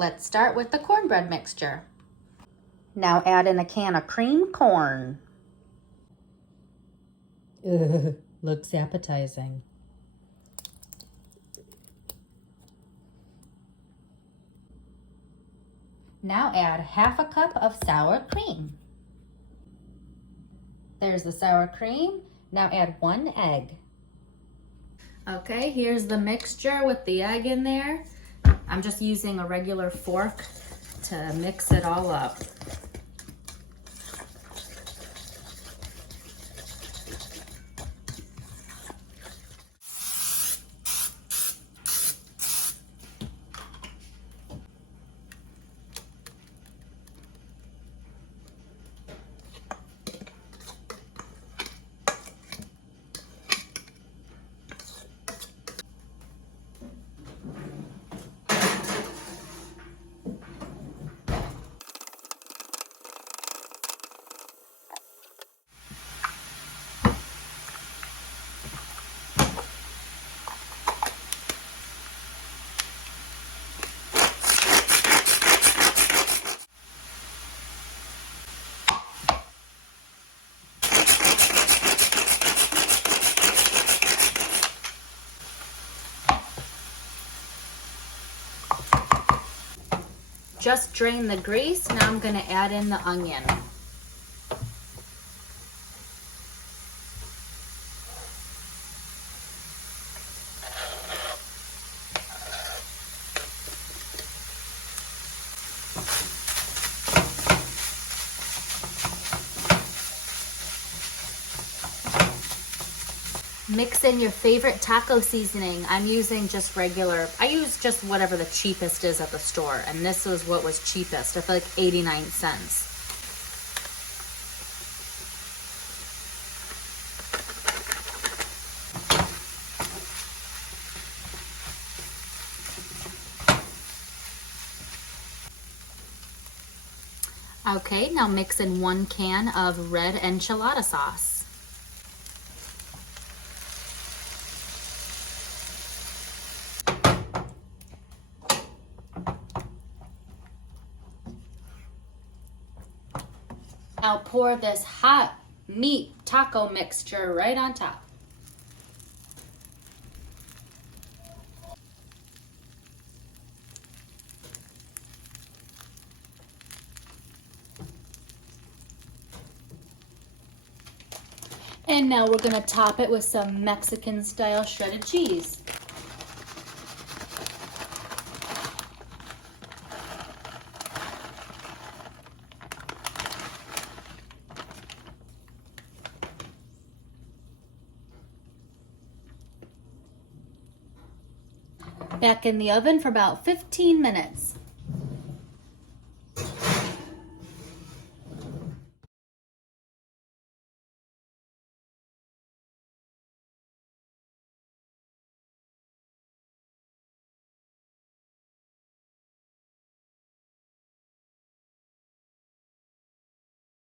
Let's start with the cornbread mixture. Now add in a can of cream corn. Ugh, looks appetizing. Now add half a cup of sour cream. There's the sour cream. Now add 1 egg. Okay, here's the mixture with the egg in there. I'm just using a regular fork to mix it all up. Just drain the grease. Now I'm going to add in the onion. Mix in your favorite taco seasoning. I'm using just regular, I use just whatever the cheapest is at the store, and this was what was cheapest. I feel like 89 cents. Okay, now mix in 1 can of red enchilada sauce. Now pour this hot meat taco mixture right on top. And now we're gonna top it with some Mexican style shredded cheese. Back in the oven for about 15 minutes.